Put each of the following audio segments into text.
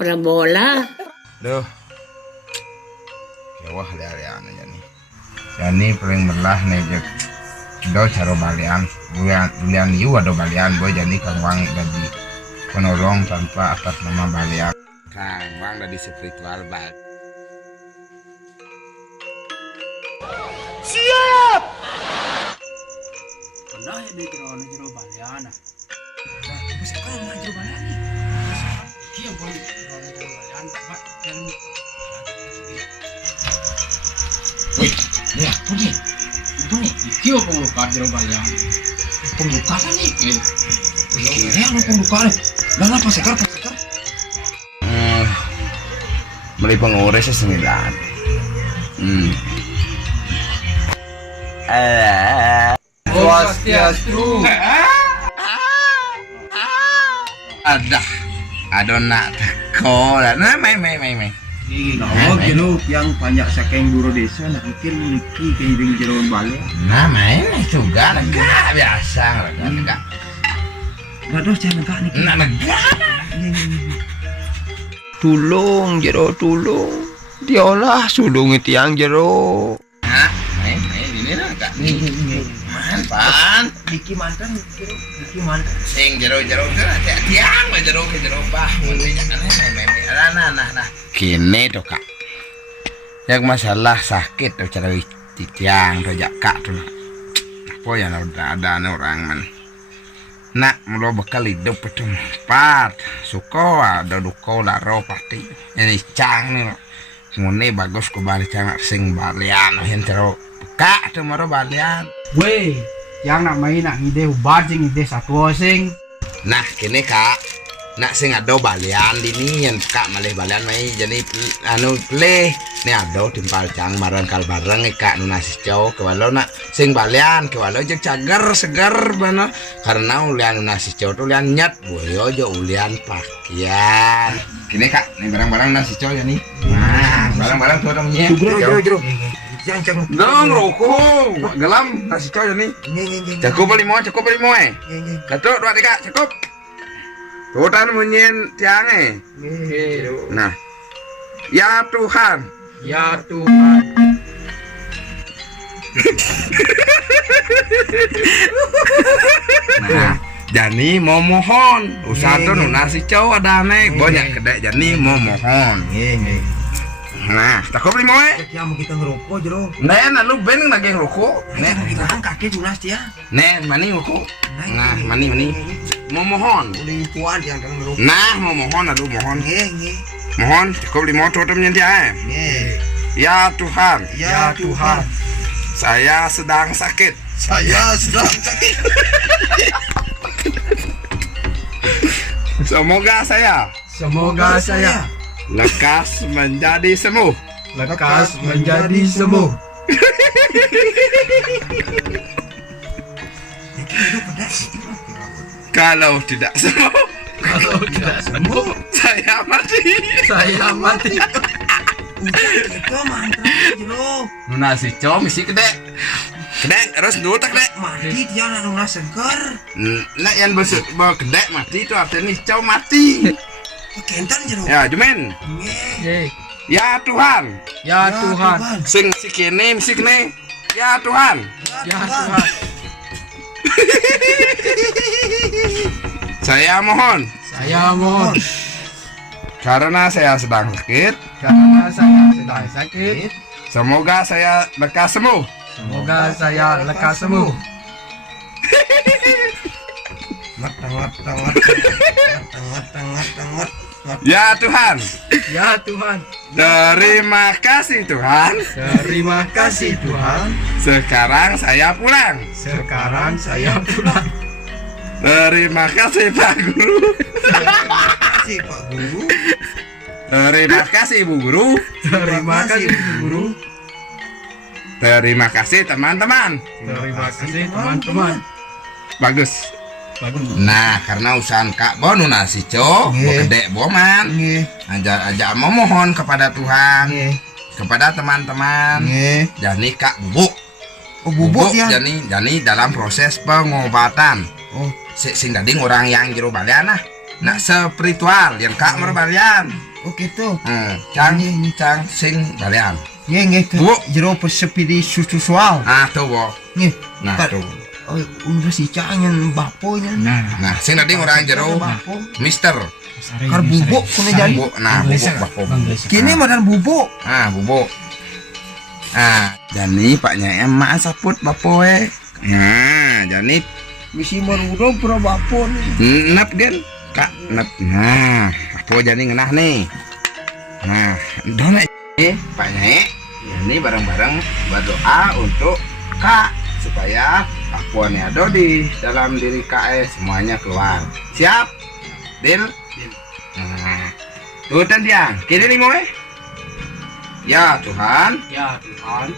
Prabola. Duh. Wah lihat nih. Jadi paling belah nih jek. Do caro balian. Bulian yu ada balian boy jadi Kang Wang jadi penolong tanpa atas nama balian. Kang Wang dari spiritual bal. Siap. Pernah ya di jero balian. Bisa kan mah jero balian nih. Kieu boy jero balian Pak yang wih, ya, punya. Kieu pengluka jero balian. Pengluka kan nih. Kira lu pengluka nih. Lah apa sekar? Beli pengurus 9. Swastiastu. Adona teko lah. Nah, mai. Oh, jero yang banyak saking buro desa nak mungkin niki kehidung jero balik. Nah, main juga negara biasa negara. Waduh, jangan kak niki. Nah, negara. Tulung jero tulung. Diolah sulung tiang jero. Nah, main ini lah kak. Mantan. Niki mantan jero, niki mantan. Sing jero tiang jero bah. Nah. Kini tuh kak. Yang masalah sakit tuh cara tiang tuh kak tuh. Apa ya udah ada orang man. Nak mulu bekal hidup itu empat suko ada duko laro pasti ini cang nih ngene bagus ku balik cang sing balian yang terus kak tuh maro balian Weh, yang nak main nak ide ubajing ide satu sing. nah kini kak nak sing ada balian ini yang kak malih balian main jadi anu pleh nih ada timpal cang barang kal barang kak nu nasi cow kewalau nak sing balian kewalau jek cager segar bana karena ulian nasi cow tuh ulian nyat boyo jo ulian pakaian kini kak nih barang-barang nasi cow ya nih nah barang-barang tuh namanya Jero. Jangan dong rokok gelam nasi cow ya nih cukup beli mau satu dua tiga cukup Tuhan munyin tiange. Nah, ya Tuhan. Ya Tuhan. Nah, Jani mau mohon. Usaha tuh nasi cow ada aneh. Banyak kedai Jani mau mohon. Nah, takut beli moe. Ya mau kita ngerokok jero. Nah, lu ben lagi ngerokok. Nek kita kaki tunas ya. Nih, mani ngerokok. Nah, mani. Mau mohon. Udah tuan yang dalam ngerokok. Nah, mau mohon, aduh mohon. Nggih. Mohon, cukup beli motor temennya dia. Nggih. Ya Tuhan, Ya Tuhan. saya sedang sakit. Saya sedang sakit. Semoga saya Semoga saya lekas menjadi sembuh. lekas menjadi sembuh. Kalau tidak sembuh, Kalau tidak sembuh, saya mati. saya mati. Itu mantra jero. Nasi cow misi gede. Terus dulu tak gede. Mati dia nang segar. Nah yang bawa gede mati itu artinya cow mati. Kentan jero. Ya, cuman. Nggih. Ya Tuhan, Ya Tuhan. sing si kene. Ya Tuhan. Ya Tuhan. Saya mohon Saya mohon karena saya sedang sakit. karena saya sedang sakit. Semoga saya lekas sembuh. Semoga saya lekas sembuh. Ya Tuhan, Ya Tuhan. terima kasih Tuhan. Terima kasih Tuhan. Sekarang saya pulang. Sekarang saya pulang. Terima kasih Pak Guru. Si Pak Guru. Terima kasih Bu Guru. Terima kasih Guru. Terima kasih teman-teman. Terima kasih teman-teman. Bagus. Bagus. Nah, karena usaha Kak Bonu nasi cok, gede boman. Nggih. Aja memohon kepada Tuhan, Nggih. kepada teman-teman. Nggih. Jadi Kak bubuk. Oh bubuk ya. Jadi dalam proses pengobatan. Oh. Sing dading orang yang jero balian nah spiritual yang Kak merbalian. Oh gitu. Cang cang sing balian. Nggih ke Bu. jero persepidi susual. Tuh bo. Nggih. Nah Kak. tuh. Oh, udah si cangen baponya. Nah sing tadi orang jero Bapo. Mister. Kar bubuk kuna jadi. Bubuk. Nah bubuk bako. Kini modal bubuk. Bubuk. Jani paknya emak saput bapoe. Nah, jani Misi marudong pro bapo nih. nep gen. Kak nep. Nah, bapo jani ngenah nih. Nah, dona paknya ini bareng-bareng berdoa untuk Kak supaya Papuannya ada di dalam diri Kak semuanya keluar. Siap? Deal? Nah, tuh dia. Kini nih mau Ya Tuhan, Ya Tuhan,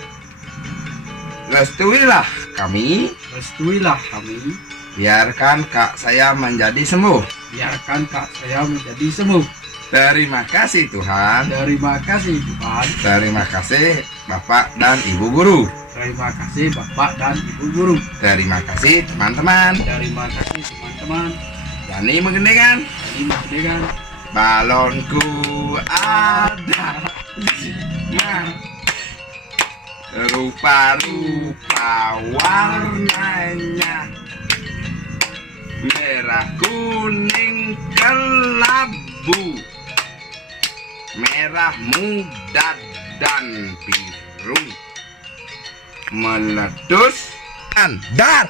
restuilah kami, restuilah kami, biarkan Kak saya menjadi sembuh. biarkan Kak saya menjadi sembuh. Terima kasih Tuhan. Terima kasih Tuhan. Terima kasih Bapak dan Ibu Guru. Terima kasih Bapak dan Ibu Guru. Terima kasih teman-teman. Terima kasih teman-teman. Jani mengendengan Ini dengan balonku ada. Nah, rupa-rupa warnanya merah, kuning, kelabu, merah muda dan biru, meletus dan ada.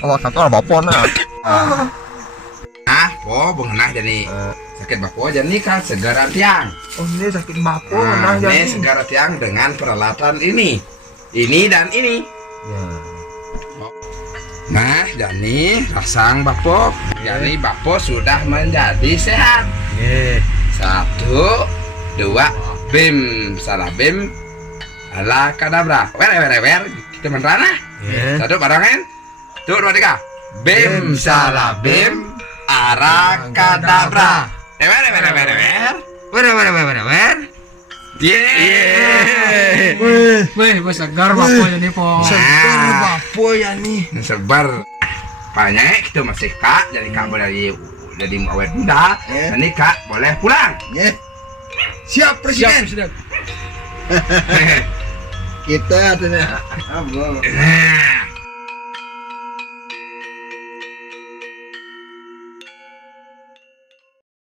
Oh, satu bapo na. Bengenah jadi sakit bapo jadi kan segera tiang. Oh, ini sakit bapo nah Ini jadi. segera tiang dengan peralatan ini dan ini. Nah, jadi rasang bapo. Jadi bapo sudah menjadi sehat. 1, 2, bim, salah bim, ala kadabra. Wer, teman rana. Satu barengan. Tuh 2, 3. Bim, salah bim, ara kadabra. Wer. Yeay. weh segar Bapak ini po. Segar bapo ya nih. Sebar banyak itu masih Kak, jadi Kak boleh jadi awet muda. Ini Kak boleh pulang. Siap presiden. Siap, sudah. Kita ada. Nah,